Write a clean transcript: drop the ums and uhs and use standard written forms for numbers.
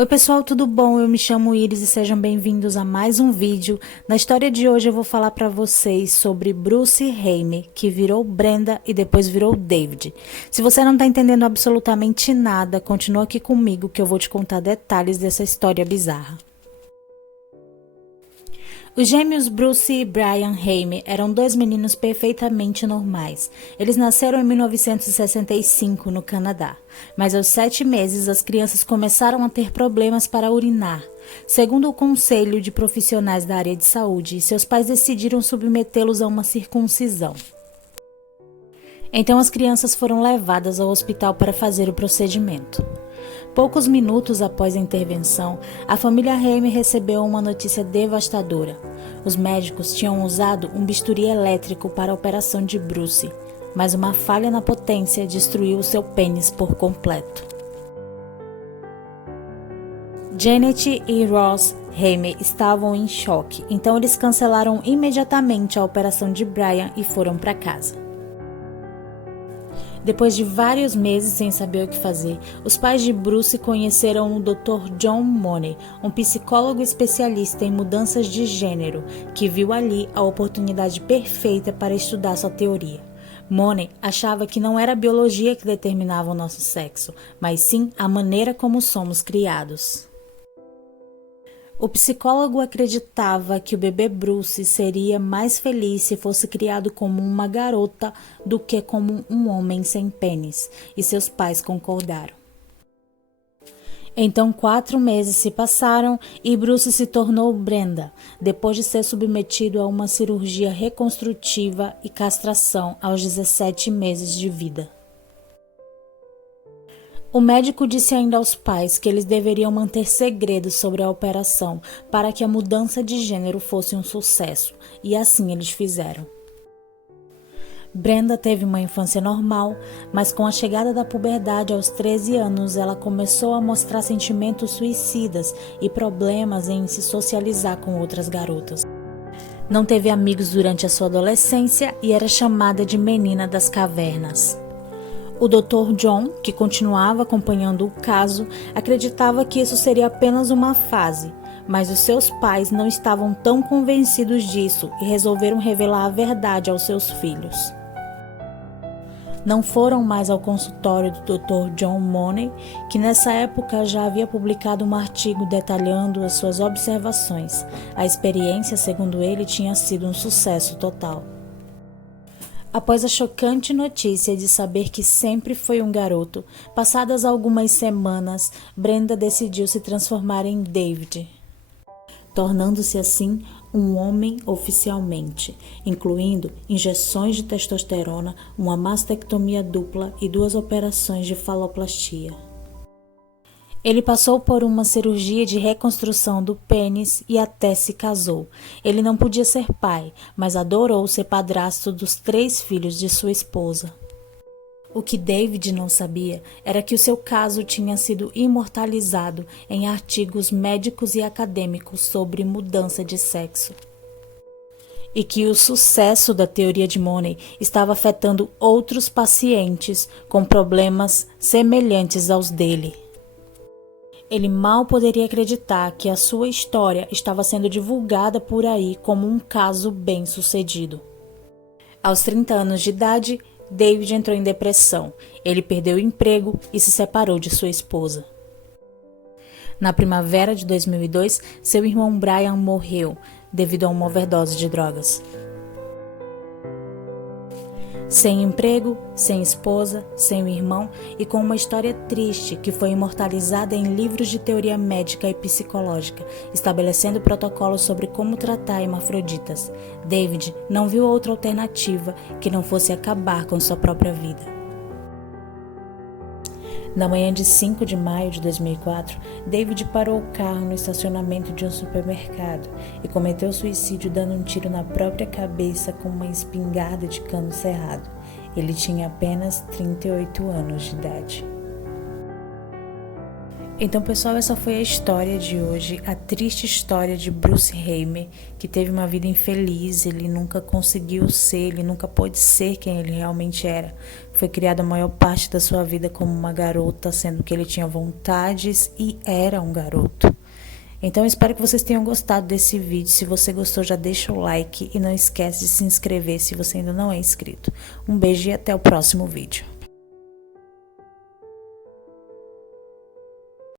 Oi pessoal, tudo bom? Eu me chamo Iris e sejam bem-vindos a mais um vídeo. Na história de hoje eu vou falar para vocês sobre Bruce Hayme, que virou Brenda e depois virou David. Se você não está entendendo absolutamente nada, continua aqui comigo que eu vou te contar detalhes dessa história bizarra. Os gêmeos Bruce e Brian Hayme eram dois meninos perfeitamente normais. Eles nasceram em 1965 no Canadá, mas aos 7 meses as crianças começaram a ter problemas para urinar. Segundo o conselho de profissionais da área de saúde, seus pais decidiram submetê-los a uma circuncisão. Então as crianças foram levadas ao hospital para fazer o procedimento. Poucos minutos após a intervenção, a família Hayme recebeu uma notícia devastadora. Os médicos tinham usado um bisturi elétrico para a operação de Bruce, mas uma falha na potência destruiu seu pênis por completo. Janet e Ross Hayme estavam em choque, então eles cancelaram imediatamente a operação de Brian e foram para casa. Depois de vários meses sem saber o que fazer, os pais de Bruce conheceram o Dr. John Money, um psicólogo especialista em mudanças de gênero, que viu ali a oportunidade perfeita para estudar sua teoria. Money achava que não era a biologia que determinava o nosso sexo, mas sim a maneira como somos criados. O psicólogo acreditava que o bebê Bruce seria mais feliz se fosse criado como uma garota do que como um homem sem pênis, e seus pais concordaram. Então 4 meses se passaram e Bruce se tornou Brenda, depois de ser submetido a uma cirurgia reconstrutiva e castração aos 17 meses de vida. O médico disse ainda aos pais que eles deveriam manter segredo sobre a operação para que a mudança de gênero fosse um sucesso, e assim eles fizeram. Brenda teve uma infância normal, mas com a chegada da puberdade aos 13 anos, ela começou a mostrar sentimentos suicidas e problemas em se socializar com outras garotas. Não teve amigos durante a sua adolescência e era chamada de Menina das Cavernas. O Dr. John, que continuava acompanhando o caso, acreditava que isso seria apenas uma fase, mas os seus pais não estavam tão convencidos disso e resolveram revelar a verdade aos seus filhos. Não foram mais ao consultório do Dr. John Money, que nessa época já havia publicado um artigo detalhando as suas observações. A experiência, segundo ele, tinha sido um sucesso total. Após a chocante notícia de saber que sempre foi um garoto, passadas algumas semanas, Brenda decidiu se transformar em David, tornando-se assim um homem oficialmente, incluindo injeções de testosterona, uma mastectomia dupla e 2 operações de faloplastia. Ele passou por uma cirurgia de reconstrução do pênis e até se casou. Ele não podia ser pai, mas adorou ser padrasto dos 3 filhos de sua esposa. O que David não sabia era que o seu caso tinha sido imortalizado em artigos médicos e acadêmicos sobre mudança de sexo. E que o sucesso da teoria de Money estava afetando outros pacientes com problemas semelhantes aos dele. Ele mal poderia acreditar que a sua história estava sendo divulgada por aí como um caso bem-sucedido. Aos 30 anos de idade, David entrou em depressão. Ele perdeu o emprego e se separou de sua esposa. Na primavera de 2002, seu irmão Brian morreu devido a uma overdose de drogas. Sem emprego, sem esposa, sem um irmão e com uma história triste que foi imortalizada em livros de teoria médica e psicológica, estabelecendo protocolos sobre como tratar hermafroditas, David não viu outra alternativa que não fosse acabar com sua própria vida. Na manhã de 5 de maio de 2004, David parou o carro no estacionamento de um supermercado e cometeu suicídio dando um tiro na própria cabeça com uma espingarda de cano cerrado. Ele tinha apenas 38 anos de idade. Então, pessoal, essa foi a história de hoje, a triste história de Bruce Heimer, que teve uma vida infeliz, ele nunca conseguiu ser, ele nunca pôde ser quem ele realmente era. Foi criado a maior parte da sua vida como uma garota, sendo que ele tinha vontades e era um garoto. Então, eu espero que vocês tenham gostado desse vídeo. Se você gostou, já deixa o like e não esquece de se inscrever se você ainda não é inscrito. Um beijo e até o próximo vídeo.